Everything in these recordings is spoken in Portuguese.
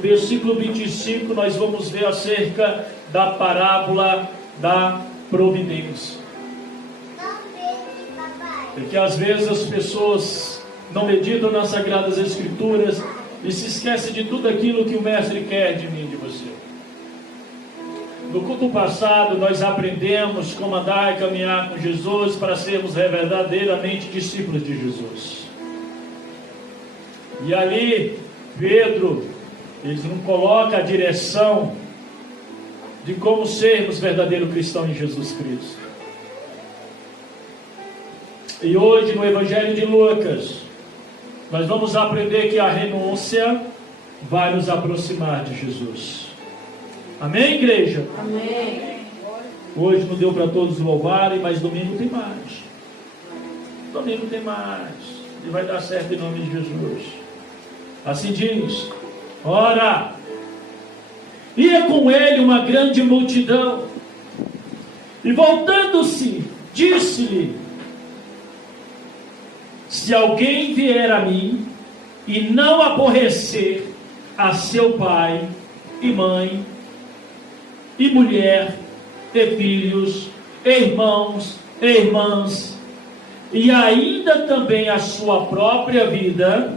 versículo 25, nós vamos ver acerca da parábola da providência. Porque às vezes as pessoas não meditam nas Sagradas Escrituras e se esquecem de tudo aquilo que o Mestre quer de mim e de você. No culto passado nós aprendemos como andar e caminhar com Jesus para sermos verdadeiramente discípulos de Jesus. E ali Pedro, ele não coloca a direção de como sermos verdadeiros cristãos em Jesus Cristo. E hoje no Evangelho de Lucas, nós vamos aprender que a renúncia vai nos aproximar de Jesus. Amém, igreja? Amém. Hoje não deu para todos louvarem, mas domingo tem mais. Domingo tem mais. E vai dar certo em nome de Jesus. Assim diz: ora, ia com ele uma grande multidão, e voltando-se, disse-lhe: se alguém vier a mim e não aborrecer a seu pai e mãe, e mulher, e filhos, e irmãos, e irmãs, e ainda também a sua própria vida,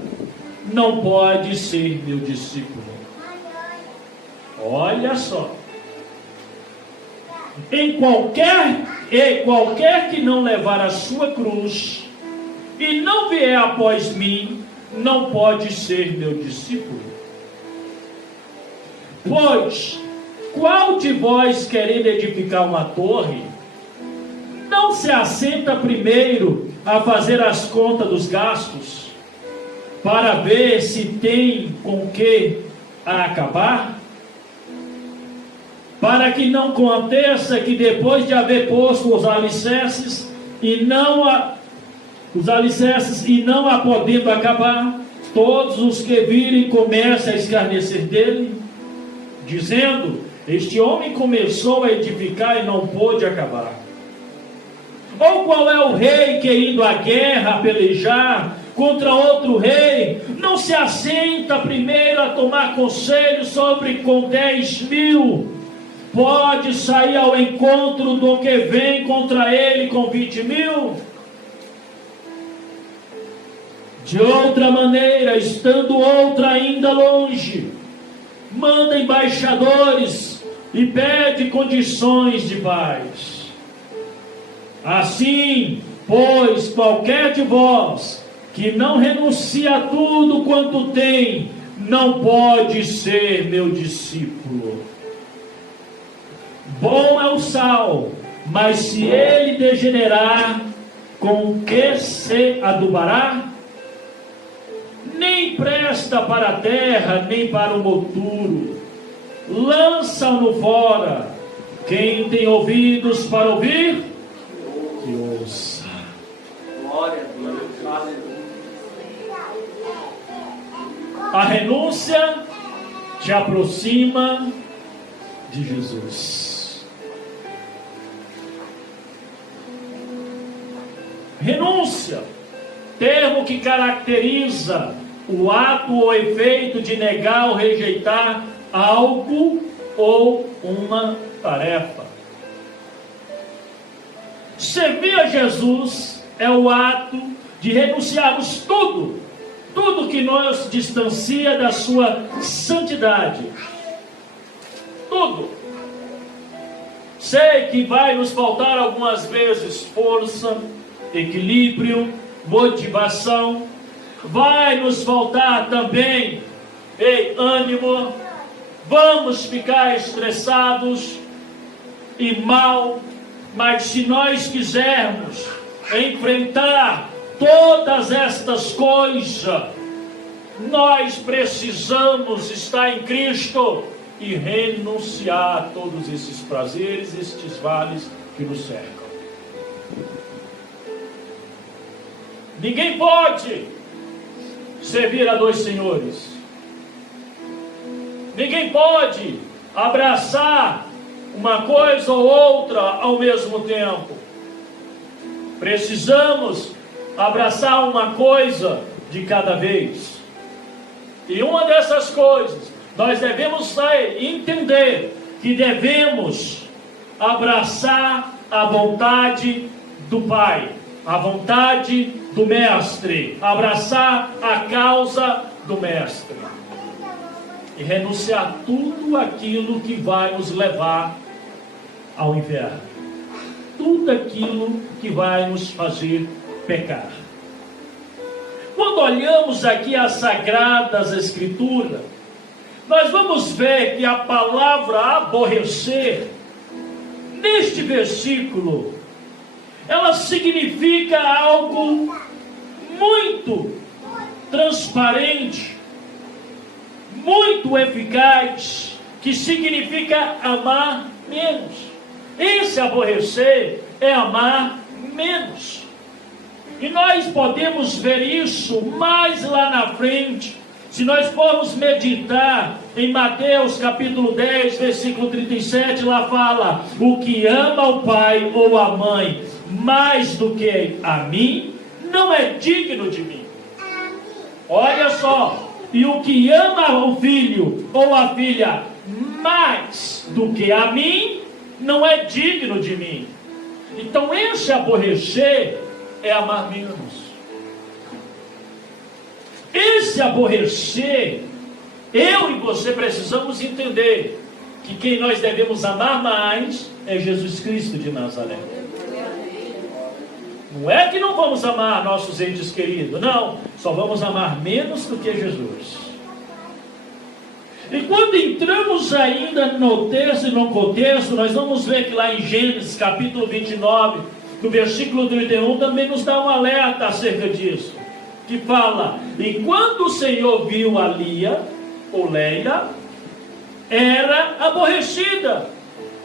não pode ser meu discípulo. Olha só. Qualquer que não levar a sua cruz e não vier após mim, não pode ser meu discípulo. Pois, qual de vós, querendo edificar uma torre, não se assenta primeiro a fazer as contas dos gastos, para ver se tem com que a acabar? Para que não aconteça que depois de haver posto os alicerces e não a podendo acabar, todos os que virem comecem a escarnecer dele, dizendo: este homem começou a edificar e não pôde acabar. Ou qual é o rei que, indo à guerra a pelejar contra outro rei, não se assenta primeiro a tomar conselho sobre com 10.000 pode sair ao encontro do que vem contra ele com 20.000? De outra maneira, estando outra ainda longe, manda embaixadores e pede condições de paz. Assim, pois, qualquer de vós que não renuncia a tudo quanto tem, não pode ser meu discípulo. Bom é o sal, mas se ele degenerar, com que se adubará? Nem presta para a terra, nem para o monturo. Lança-no fora. Quem tem ouvidos para ouvir, que ouça. Glória a Deus. Aleluia. A renúncia te aproxima de Jesus. Renúncia, termo que caracteriza o ato ou efeito de negar ou rejeitar algo ou uma tarefa. Servir a Jesus é o ato de renunciarmos tudo que nos distancia da sua santidade. Tudo. Sei que vai nos faltar algumas vezes força, equilíbrio, motivação. Vai nos faltar também ânimo. Vamos ficar estressados e mal. Mas se nós quisermos enfrentar todas estas coisas, nós precisamos estar em Cristo e renunciar a todos esses prazeres, estes vales que nos cercam. Ninguém pode servir a dois senhores. Ninguém pode abraçar uma coisa ou outra ao mesmo tempo. Precisamos abraçar uma coisa de cada vez. E uma dessas coisas nós devemos entender que devemos abraçar a vontade do Pai, a vontade do Mestre, abraçar a causa do Mestre e renunciar tudo aquilo que vai nos levar ao inferno, tudo aquilo que vai nos fazer pecar. Quando olhamos aqui as Sagradas Escrituras, nós vamos ver que a palavra aborrecer, neste versículo, ela significa algo muito transparente, muito eficaz, que significa amar menos. Esse aborrecer é amar menos. E nós podemos ver isso mais lá na frente, se nós formos meditar em Mateus capítulo 10, versículo 37, lá fala: o que ama o pai ou a mãe mais do que a mim, não é digno de mim. Olha só, e o que ama o filho ou a filha mais do que a mim, não é digno de mim. Então esse aborrecer é amar menos. Esse aborrecer, eu e você precisamos entender que quem nós devemos amar mais é Jesus Cristo de Nazaré. Não é que não vamos amar nossos entes queridos, não, só vamos amar menos do que Jesus. E quando entramos ainda no texto e no contexto, nós vamos ver que lá em Gênesis capítulo 29, no versículo 31, também nos dá um alerta acerca disso, que fala: e quando o Senhor viu a Lia, ou Leia, era aborrecida,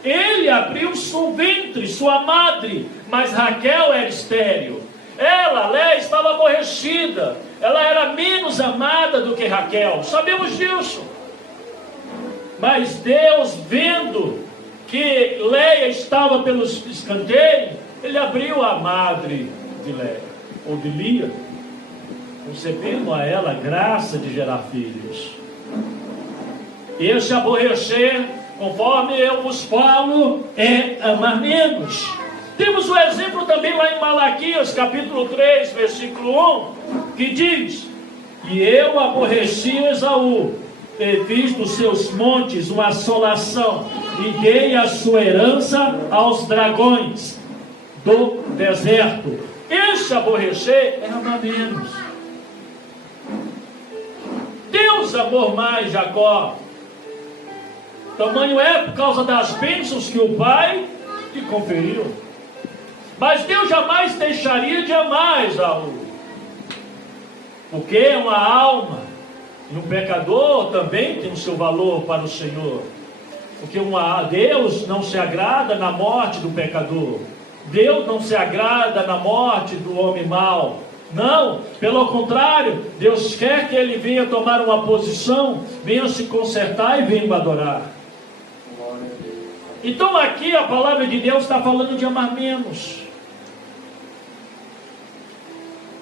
ele abriu seu ventre, sua madre, mas Raquel era estéril. Ela, Leia, estava aborrecida, ela era menos amada do que Raquel, sabemos disso. Mas Deus, vendo que Leia estava pelos escanteios, ele abriu a madre de Leia, ou de Lia, concebendo a ela graça de gerar filhos. Esse aborrecer, conforme eu vos falo, é amar menos. Temos o exemplo também lá em Malaquias, capítulo 3, versículo 1, que diz: e eu aborreci Esaú, e fiz dos seus montes uma assolação, e dei a sua herança aos dragões do deserto. Esse aborrecer é amar menos. Deus amou mais Jacó. Tamanho é por causa das bênçãos que o pai lhe conferiu. Mas Deus jamais deixaria de amar Esaú, porque é uma alma, e um pecador também tem o seu valor para o Senhor. Porque Deus não se agrada na morte do pecador, Deus não se agrada na morte do homem mau. Não, pelo contrário, Deus quer que ele venha tomar uma posição, venha se consertar e venha adorar. Então aqui a palavra de Deus está falando de amar menos.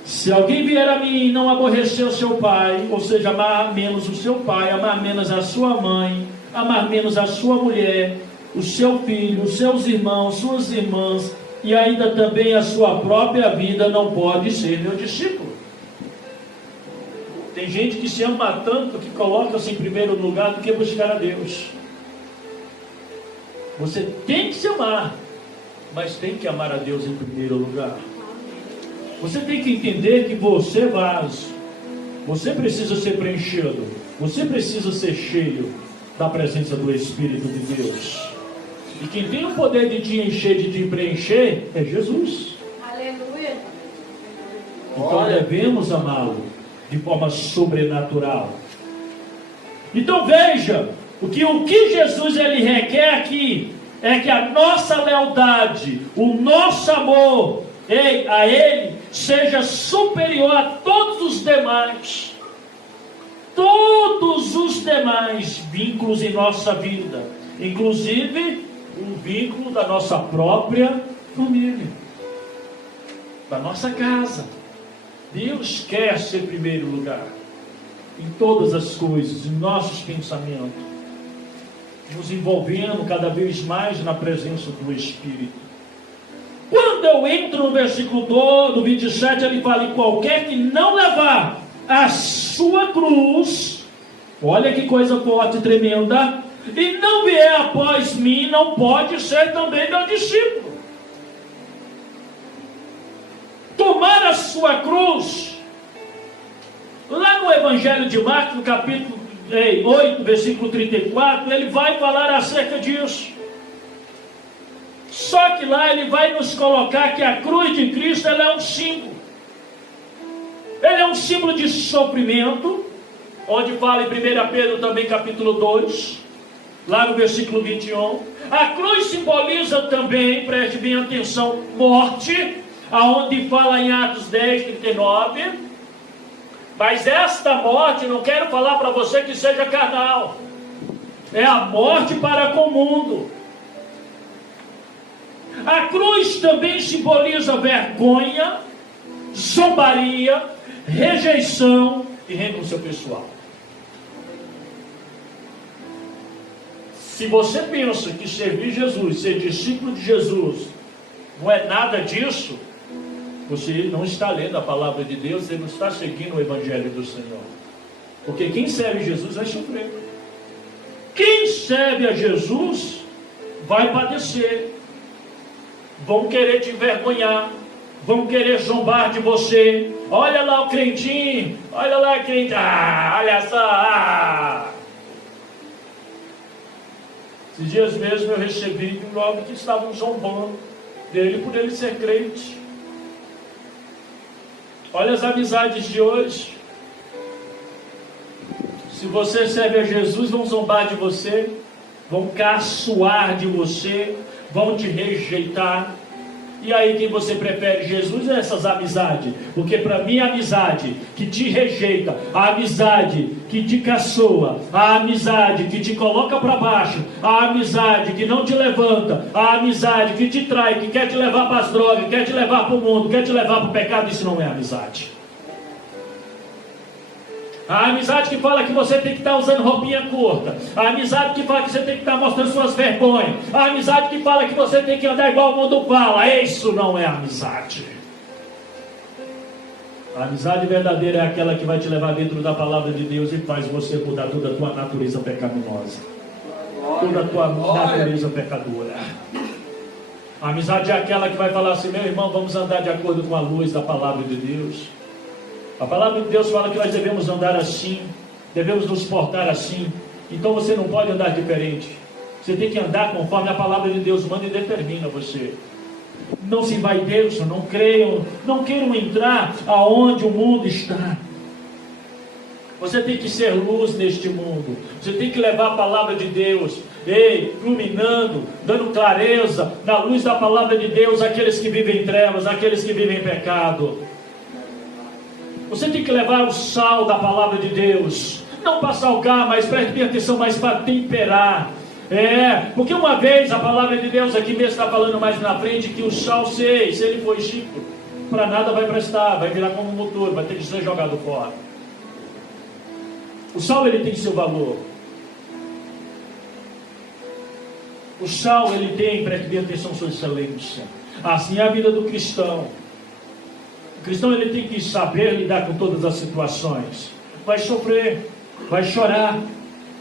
Se alguém vier a mim e não aborrecer o seu pai, ou seja, amar menos o seu pai, amar menos a sua mãe, amar menos a sua mulher, o seu filho, os seus irmãos, suas irmãs, e ainda também a sua própria vida, não pode ser meu discípulo. Tem gente que se ama tanto que coloca-se em primeiro lugar do que buscar a Deus. Você tem que se amar, mas tem que amar a Deus em primeiro lugar. Você tem que entender que você é vaso, você precisa ser preenchido, você precisa ser cheio da presença do Espírito de Deus. E quem tem o poder de te encher, de te preencher, é Jesus. Aleluia. Então devemos amá-lo de forma sobrenatural. Então veja, o que Jesus ele requer aqui é que a nossa lealdade, o nosso amor a Ele seja superior a todos os demais vínculos em nossa vida, inclusive o vínculo da nossa própria família, da nossa casa. Deus quer ser primeiro lugar. em todas as coisas, em nossos pensamentos, nos envolvendo cada vez mais na presença do Espírito. Quando eu entro no versículo 27, ele fala: e qualquer que não levar a sua cruz, olha que coisa forte e tremenda, e não vier após mim, não pode ser também meu discípulo. Tomar a sua cruz, lá no Evangelho de Marcos, no capítulo 8, versículo 34, ele vai falar acerca disso. Só que lá ele vai nos colocar que a cruz de Cristo, ela é um símbolo. Ele é um símbolo de sofrimento, onde fala em 1 Pedro também capítulo 2, lá no versículo 21. A cruz simboliza também, preste bem atenção, morte, aonde fala em Atos 10, 39. Mas esta morte, não quero falar para você que seja carnal, é a morte para com o mundo. A cruz também simboliza vergonha, zombaria, rejeição e renúncia pessoal. Se você pensa que servir Jesus, ser discípulo de Jesus, não é nada disso, você não está lendo a palavra de Deus, você não está seguindo o Evangelho do Senhor. Porque quem serve Jesus vai sofrer. Quem serve a Jesus vai padecer. Vão querer te envergonhar, vão querer zombar de você. Olha lá o crentinho, olha lá a crente, olha só. Esses dias mesmo eu recebi de um homem que estavam zombando dele por ele ser crente. Olha as amizades de hoje. Se você serve a Jesus, vão zombar de você, vão caçoar de você, vão te rejeitar. E aí quem você prefere, Jesus ou essas amizades? Porque para mim a amizade que te rejeita, a amizade que te caçoa, a amizade que te coloca para baixo, a amizade que não te levanta, a amizade que te trai, que quer te levar para as drogas, quer te levar para o mundo, quer te levar para o pecado, isso não é amizade. A amizade que fala que você tem que estar usando roupinha curta. A amizade que fala que você tem que estar mostrando suas vergonhas. A amizade que fala que você tem que andar igual o mundo fala. Isso não é amizade. A amizade verdadeira é aquela que vai te levar dentro da palavra de Deus e faz você mudar toda a tua natureza pecaminosa. Toda a tua natureza pecadora. A amizade é aquela que vai falar assim: meu irmão, vamos andar de acordo com a luz da palavra de Deus. A palavra de Deus fala que nós devemos andar assim, devemos nos portar assim. Então você não pode andar diferente. Você tem que andar conforme a palavra de Deus manda e determina você. Não se vai Deus, não creiam, não queiram entrar aonde o mundo está. Você tem que ser luz neste mundo. Você tem que levar a palavra de Deus, iluminando, dando clareza na luz da palavra de Deus àqueles que vivem em trevas, àqueles que vivem em pecado. Você tem que levar o sal da palavra de Deus, não para salgar, mas preste bem atenção, mas para temperar. Porque uma vez a palavra de Deus aqui mesmo está falando mais na frente que o sal, se ele for chico, para nada vai prestar, vai virar como um motor, vai ter que ser jogado fora. O sal, ele tem seu valor. O sal, ele tem, preste bem atenção, sua excelência. Assim é a vida do cristão. O cristão, ele tem que saber lidar com todas as situações. Vai sofrer, vai chorar,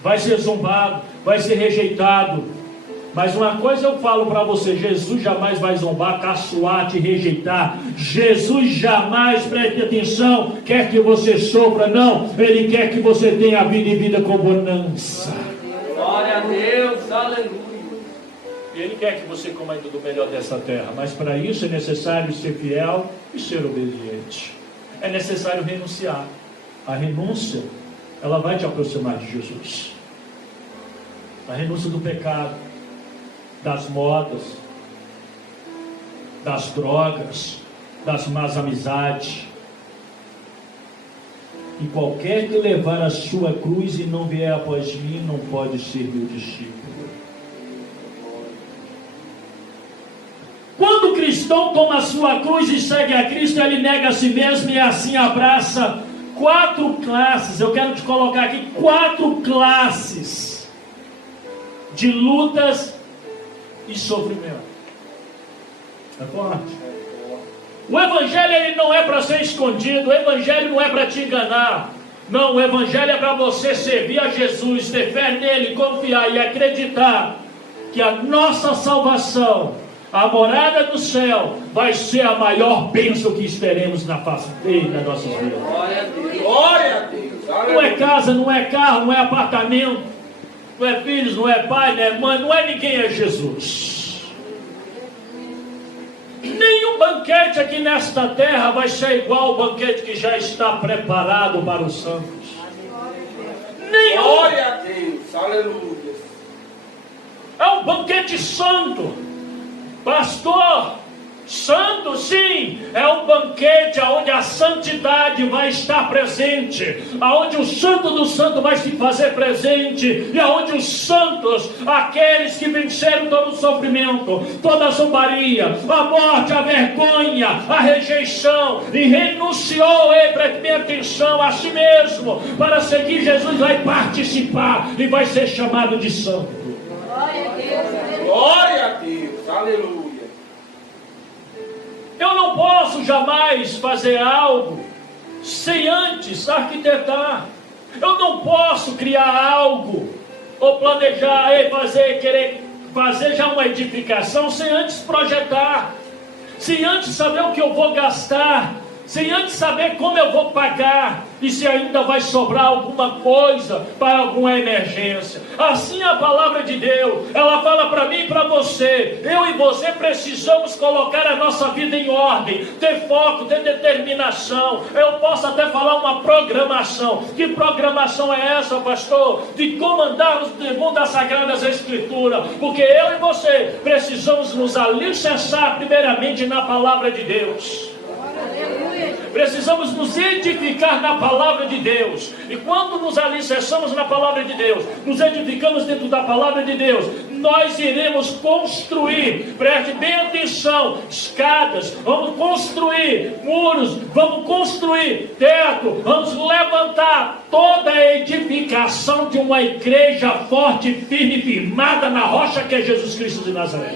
vai ser zombado, vai ser rejeitado. Mas uma coisa eu falo para você: Jesus jamais vai zombar, caçoar, te rejeitar. Jesus jamais, preste atenção, quer que você sofra, não. Ele quer que você tenha a vida e vida com bonança. Glória a Deus, aleluia. Ele quer que você coma do melhor dessa terra, mas para isso é necessário ser fiel e ser obediente. É necessário renunciar. A renúncia, ela vai te aproximar de Jesus. A renúncia do pecado, das modas, das drogas, das más amizades. E qualquer que levar a sua cruz e não vier após mim, não pode ser meu discípulo. Quando o cristão toma a sua cruz e segue a Cristo, ele nega a si mesmo e assim abraça 4 classes, eu quero te colocar aqui 4 classes de lutas e sofrimento. É forte. O Evangelho ele não é para ser escondido, o Evangelho não é para te enganar. Não, o Evangelho é para você servir a Jesus, ter fé nele, confiar e acreditar que a nossa salvação, a morada do céu, vai ser a maior bênção que teremos na face dele, nas nossas vidas. Glória a Deus. Glória a Deus. Não é casa, não é carro, não é apartamento, não é filhos, não é pai, não é mãe, não é ninguém, é Jesus. Nenhum banquete aqui nesta terra vai ser igual ao banquete que já está preparado para os santos. Nenhum. Glória a Deus. Aleluia. É um banquete santo. Pastor, santo sim, é um banquete onde a santidade vai estar presente, aonde o santo do santo vai se fazer presente, e aonde os santos, aqueles que venceram todo o sofrimento, toda a zombaria, a morte, a vergonha, a rejeição, e renunciou para ter atenção a si mesmo, para seguir Jesus, vai participar e vai ser chamado de santo. Glória a Deus. Glória a Deus. Aleluia. Eu não posso jamais fazer algo sem antes arquitetar. Eu não posso criar algo ou planejar e querer fazer já uma edificação sem antes projetar, sem antes saber o que eu vou gastar, sem antes saber como eu vou pagar e se ainda vai sobrar alguma coisa para alguma emergência. Assim a palavra de Deus, ela fala para mim e para você. Eu e você precisamos colocar a nossa vida em ordem, ter foco, ter determinação. Eu posso até falar uma programação. Que programação é essa, pastor? De comandarmos o mundo das Sagradas Escrituras, porque eu e você precisamos nos alicerçar primeiramente na palavra de Deus. Precisamos nos edificar na palavra de Deus. E quando nos alicerçamos na palavra de Deus, nos edificamos dentro da palavra de Deus, nós iremos construir, preste bem atenção, escadas, vamos construir muros, vamos construir teto, vamos levantar toda a edificação de uma igreja forte, firme, firmada na rocha que é Jesus Cristo de Nazaré.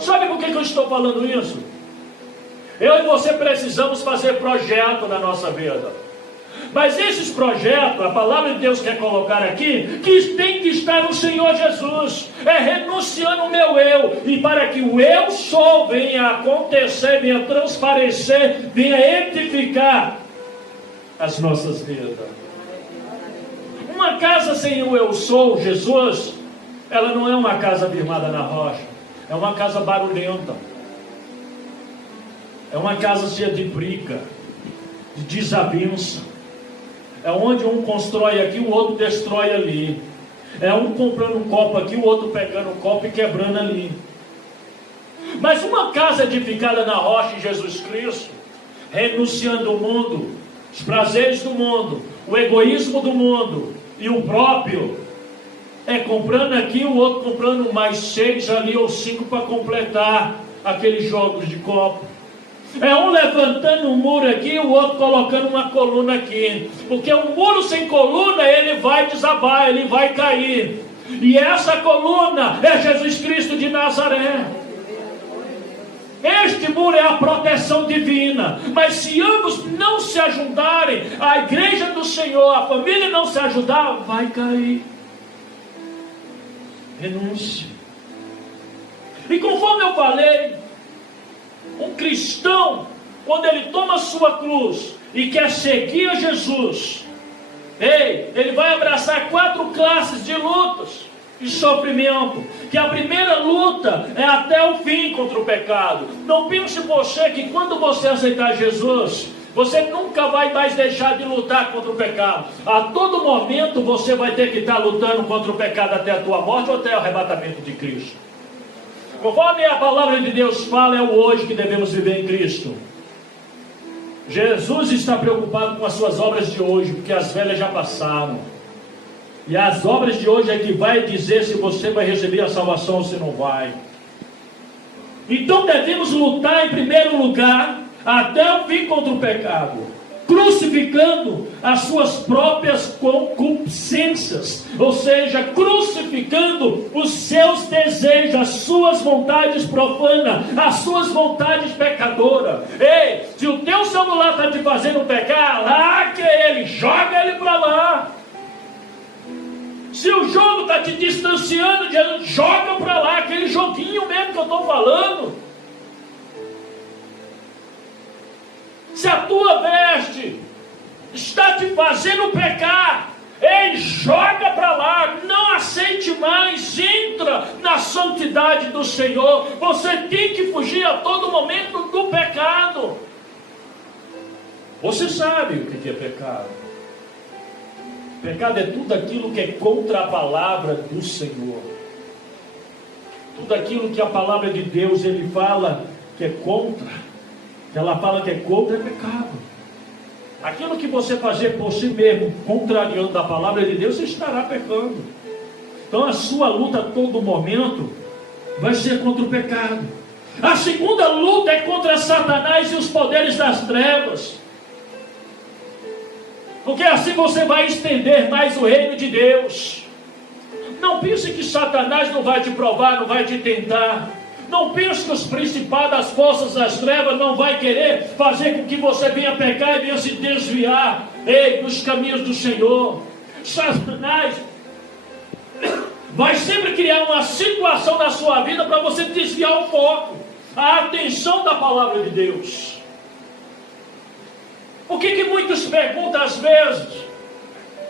Sabe por que eu estou falando isso? Eu e você precisamos fazer projeto na nossa vida. Mas esses projetos, a palavra de Deus quer colocar aqui, que tem que estar no Senhor Jesus. É renunciando o meu eu. E para que o eu sou venha acontecer, venha transparecer, venha edificar as nossas vidas. Uma casa sem o eu sou, Jesus, ela não é uma casa firmada na rocha. É uma casa barulhenta. É uma casa cheia de briga, de desavença. É onde um constrói aqui, o outro destrói ali. É um comprando um copo aqui, o outro pegando um copo e quebrando ali. Mas uma casa edificada na rocha em Jesus Cristo, renunciando ao mundo, os prazeres do mundo, o egoísmo do mundo e o próprio, é comprando aqui, o outro comprando mais 6 ali ou 5 para completar aqueles jogos de copo. É um levantando um muro aqui, o outro colocando uma coluna aqui. Porque um muro sem coluna, ele vai desabar, ele vai cair. E essa coluna é Jesus Cristo de Nazaré. Este muro é a proteção divina. Mas se ambos não se ajudarem, a igreja do Senhor, a família não se ajudar, vai cair. Renúncia. E conforme eu falei, um cristão, quando ele toma a sua cruz e quer seguir a Jesus, ele vai abraçar 4 classes de lutas e sofrimento. Que a primeira luta é até o fim contra o pecado. Não pense você que quando você aceitar Jesus, você nunca vai mais deixar de lutar contra o pecado. A todo momento você vai ter que estar lutando contra o pecado até a tua morte ou até o arrebatamento de Cristo. Conforme a palavra de Deus fala, é o hoje que devemos viver em Cristo. Jesus está preocupado com as suas obras de hoje, porque as velhas já passaram. E as obras de hoje é que vai dizer se você vai receber a salvação ou se não vai. Então devemos lutar em primeiro lugar até o fim contra o pecado. crucificando as suas próprias concupiscências, ou seja, crucificando os seus desejos, as suas vontades profanas, as suas vontades pecadoras. Ei, se o teu celular está te fazendo pecar, largue ele, joga ele para lá. Se o jogo está te distanciando de Jesus, joga para lá, aquele joguinho mesmo que eu estou falando. Se a tua veste está te fazendo pecar, ei, joga para lá, não aceite mais, entra na santidade do Senhor. Você tem que fugir a todo momento do pecado. Você sabe o que é pecado? Pecado é tudo aquilo que é contra a palavra do Senhor. Tudo aquilo que a palavra de Deus ele fala que é contra. Que ela fala que é contra, é pecado. Aquilo que você fazer por si mesmo, contrariando a palavra de Deus, você estará pecando. Então a sua luta a todo momento vai ser contra o pecado. A segunda luta é contra Satanás e os poderes das trevas. Porque assim você vai estender mais o reino de Deus. Não pense que Satanás não vai te provar, não vai te tentar. Não pense que os principados, as forças das trevas não vai querer fazer com que você venha pecar e venha se desviar, ei, dos caminhos do Senhor. Satanás vai sempre criar uma situação na sua vida para você desviar o foco, a atenção da palavra de Deus. O que muitos perguntam às vezes,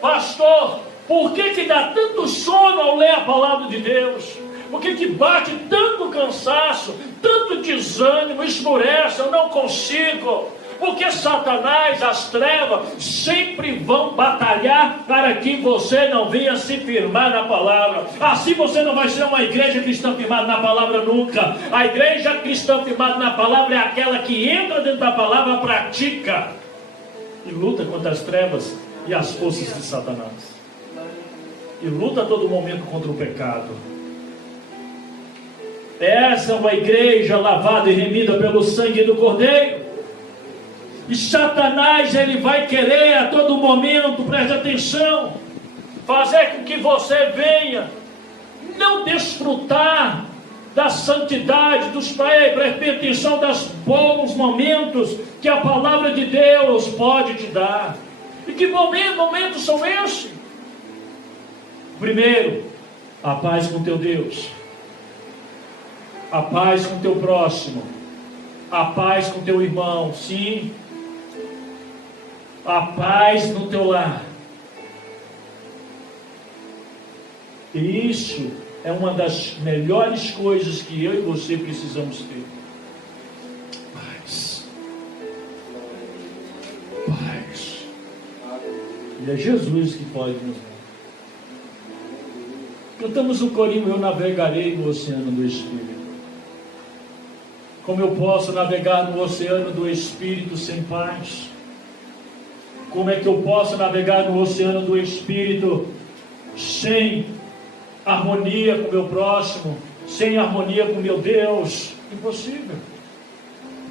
pastor, por que dá tanto sono ao ler a palavra de Deus? Por que bate tanto cansaço, tanto desânimo, esmurece, eu não consigo? Porque Satanás, as trevas, sempre vão batalhar para que você não venha se firmar na palavra. Assim você não vai ser uma igreja cristã firmada na palavra nunca. A igreja cristã firmada na palavra é aquela que entra dentro da palavra, pratica e luta contra as trevas e as forças de Satanás. E luta a todo momento contra o pecado. Essa é uma igreja lavada e remida pelo sangue do Cordeiro. E Satanás, ele vai querer a todo momento, preste atenção, fazer com que você venha não desfrutar da santidade, preste atenção, dos bons momentos que a palavra de Deus pode te dar. E que momentos são esses? Primeiro, a paz com teu Deus, a paz com teu próximo, a paz com teu irmão, sim, a paz no teu lar. E isso é uma das melhores coisas que eu e você precisamos ter. Paz. Paz. E é Jesus que pode nos dar. Cantamos o corinho, eu navegarei no oceano do Espírito. Como eu posso navegar no oceano do Espírito sem paz? Como é que eu posso navegar no oceano do Espírito sem harmonia com o meu próximo, sem harmonia com meu Deus? Impossível.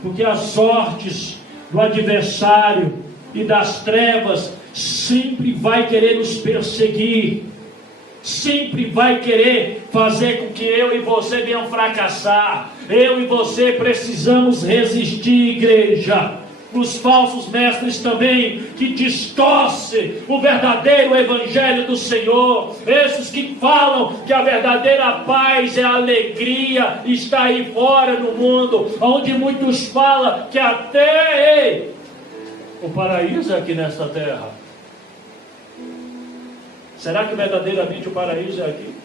Porque as sortes do adversário e das trevas sempre vai querer nos perseguir, sempre vai querer fazer com que eu e você venham fracassar. Eu e você precisamos resistir, igreja. Os falsos mestres também, que distorcem o verdadeiro evangelho do Senhor, esses que falam que a verdadeira paz é a alegria, está aí fora no mundo, onde muitos falam que até o paraíso é aqui nesta terra. Será que verdadeiramente o paraíso é aqui?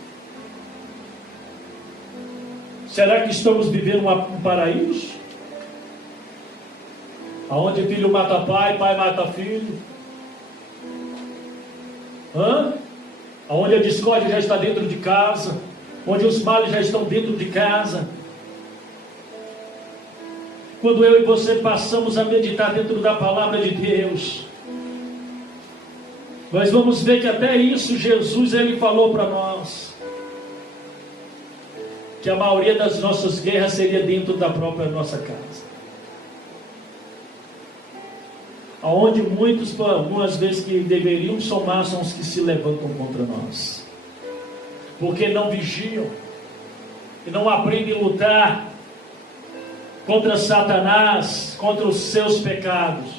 Será que estamos vivendo um paraíso? Aonde filho mata pai, pai mata filho? Aonde a discórdia já está dentro de casa, onde os males já estão dentro de casa. Quando eu e você passamos a meditar dentro da palavra de Deus, nós vamos ver que até isso Jesus ele falou para nós, que a maioria das nossas guerras seria dentro da própria nossa casa. Aonde muitos, algumas vezes que deveriam somar, são os que se levantam contra nós, porque não vigiam e não aprendem a lutar contra Satanás, contra os seus pecados,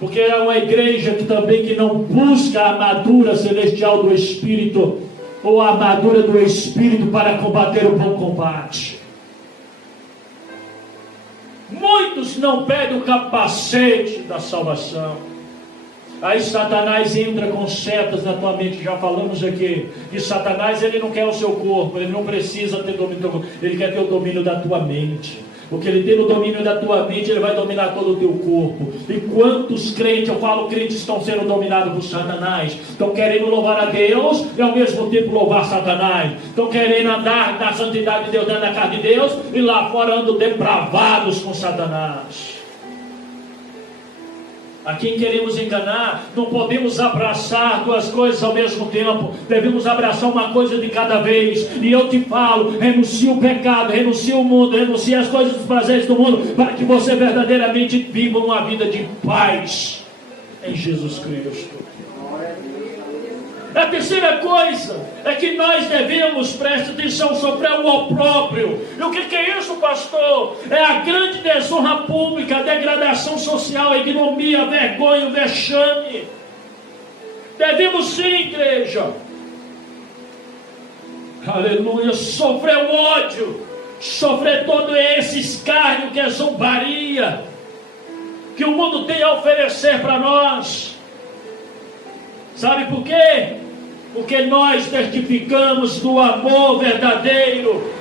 porque é uma igreja que também que não busca a armadura celestial do Espírito, ou a armadura do Espírito para combater o bom combate. Muitos não pedem o capacete da salvação. Aí Satanás entra com setas na tua mente. Já falamos aqui que Satanás, ele não quer o seu corpo, ele não precisa ter domínio do teu corpo, ele quer ter o domínio da tua mente. Porque ele tem o domínio da tua mente, ele vai dominar todo o teu corpo. E quantos crentes, eu falo, crentes estão sendo dominados por Satanás, estão querendo louvar a Deus e ao mesmo tempo louvar Satanás, estão querendo andar na santidade de Deus, andar na carne de Deus, e lá fora andam depravados com Satanás. A quem queremos enganar, não podemos abraçar duas coisas ao mesmo tempo, devemos abraçar uma coisa de cada vez. E eu te falo, renuncia o pecado, renuncia o mundo, renuncia as coisas dos prazeres do mundo, para que você verdadeiramente viva uma vida de paz em Jesus Cristo. A terceira coisa é que nós devemos, preste atenção, sofrer o opróbrio. E o que é isso, pastor? É a grande desonra pública, a degradação social, a ignomia, a vergonha, o vexame. Devemos sim, igreja, aleluia, sofrer o ódio, sofrer todo esse escárnio que é zombaria, que o mundo tem a oferecer para nós. Sabe por quê? Porque nós testificamos do amor verdadeiro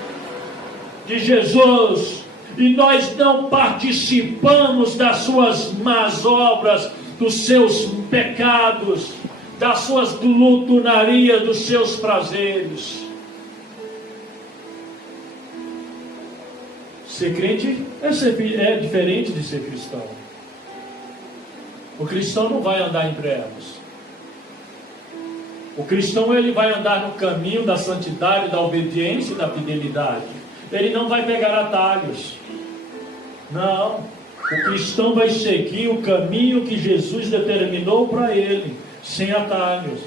de Jesus, e nós não participamos das suas más obras, dos seus pecados, das suas glutonarias, dos seus prazeres. Ser crente é diferente de ser cristão. O cristão não vai andar em trevas. O cristão, ele vai andar no caminho da santidade, da obediência e da fidelidade. Ele não vai pegar atalhos. Não. O cristão vai seguir o caminho que Jesus determinou para ele, sem atalhos,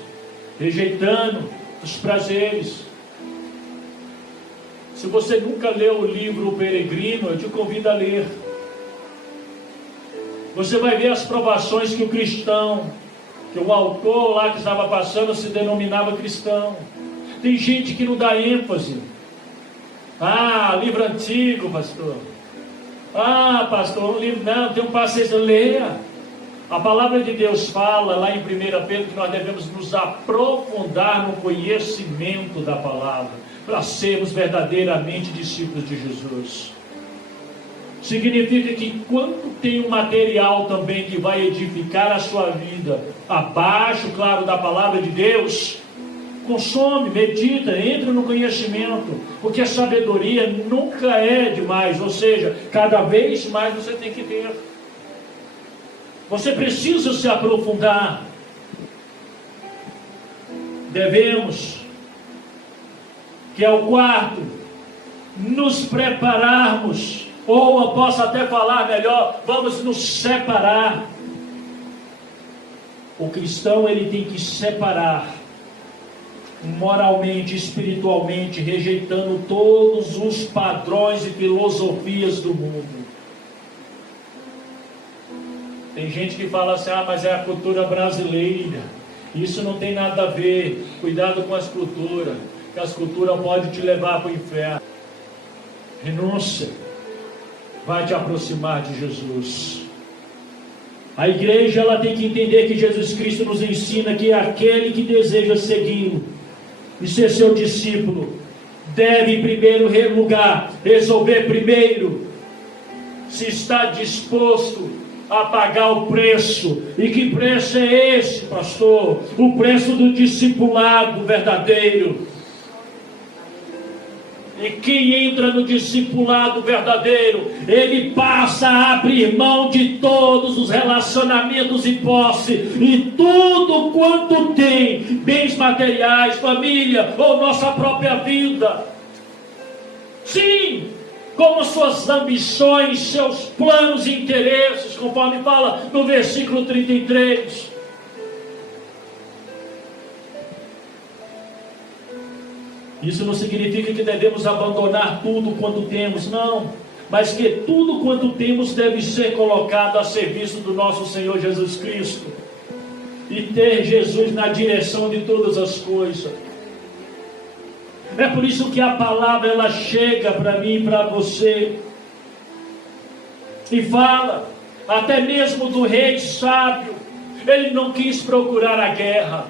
rejeitando os prazeres. Se você nunca leu o livro O Peregrino, eu te convido a ler. Você vai ver as provações que o cristão, que o autor lá que estava passando, se denominava cristão. Tem gente que não dá ênfase. Ah, livro antigo, pastor. Ah, pastor, um livro, não, tem um passeio, leia. A palavra de Deus fala lá em 1 Pedro que nós devemos nos aprofundar no conhecimento da palavra, para sermos verdadeiramente discípulos de Jesus. Significa que quando tem um material também que vai edificar a sua vida, abaixo, claro, da palavra de Deus, consome, medita, entra no conhecimento, porque a sabedoria nunca é demais, ou seja, cada vez mais você tem que ter. Você precisa se aprofundar. Devemos, que é o quarto, nos prepararmos, ou eu posso até falar melhor, vamos nos separar. O cristão, ele tem que separar moralmente, espiritualmente, rejeitando todos os padrões e filosofias do mundo. Tem gente que fala assim, mas é a cultura brasileira, isso não tem nada a ver. Cuidado com as culturas, que as culturas podem te levar para o inferno. Renúncia vai te aproximar de Jesus. A igreja, ela tem que entender que Jesus Cristo nos ensina que aquele que deseja segui-lo e ser seu discípulo deve, em primeiro lugar, resolver primeiro se está disposto a pagar o preço. E que preço é esse, pastor? O preço do discipulado verdadeiro. E quem entra no discipulado verdadeiro, ele passa a abrir mão de todos os relacionamentos e posse, e tudo quanto tem, bens materiais, família, ou nossa própria vida. Sim, como suas ambições, seus planos e interesses, conforme fala no versículo 33. Isso não significa que devemos abandonar tudo quanto temos, não. Mas que tudo quanto temos deve ser colocado a serviço do nosso Senhor Jesus Cristo. E ter Jesus na direção de todas as coisas. É por isso que a palavra ela chega para mim e para você. E fala, até mesmo do rei sábio. Ele não quis procurar a guerra,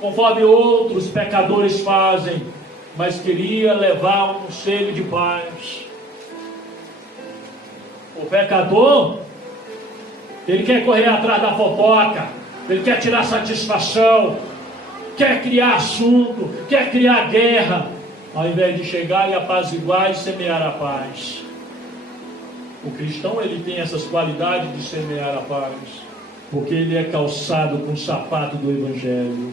conforme outros pecadores fazem, mas queria levar um conselho de paz. O pecador, ele quer correr atrás da fofoca, ele quer tirar satisfação, quer criar assunto, quer criar guerra, ao invés de chegar e apaziguar e semear a paz. O cristão, ele tem essas qualidades de semear a paz, porque ele é calçado com o sapato do Evangelho.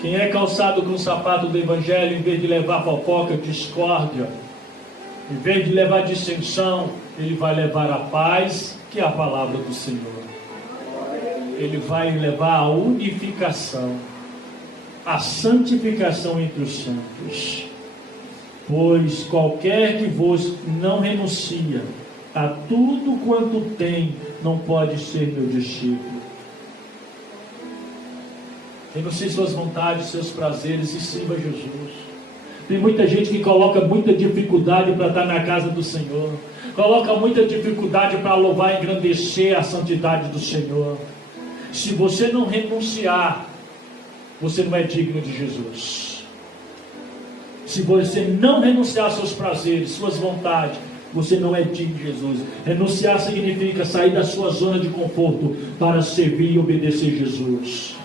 Quem é calçado com o sapato do Evangelho, em vez de levar fofoca, discórdia, em vez de levar dissensão, ele vai levar a paz, que é a palavra do Senhor. Ele vai levar a unificação, a santificação entre os santos. Pois qualquer que vos não renuncia a tudo quanto tem, não pode ser meu discípulo. Renuncie suas vontades, seus prazeres e sirva Jesus. Tem muita gente que coloca muita dificuldade para estar na casa do Senhor. Coloca muita dificuldade para louvar e engrandecer a santidade do Senhor. Se você não renunciar, você não é digno de Jesus. Se você não renunciar aos seus prazeres, suas vontades, você não é digno de Jesus. Renunciar significa sair da sua zona de conforto para servir e obedecer Jesus.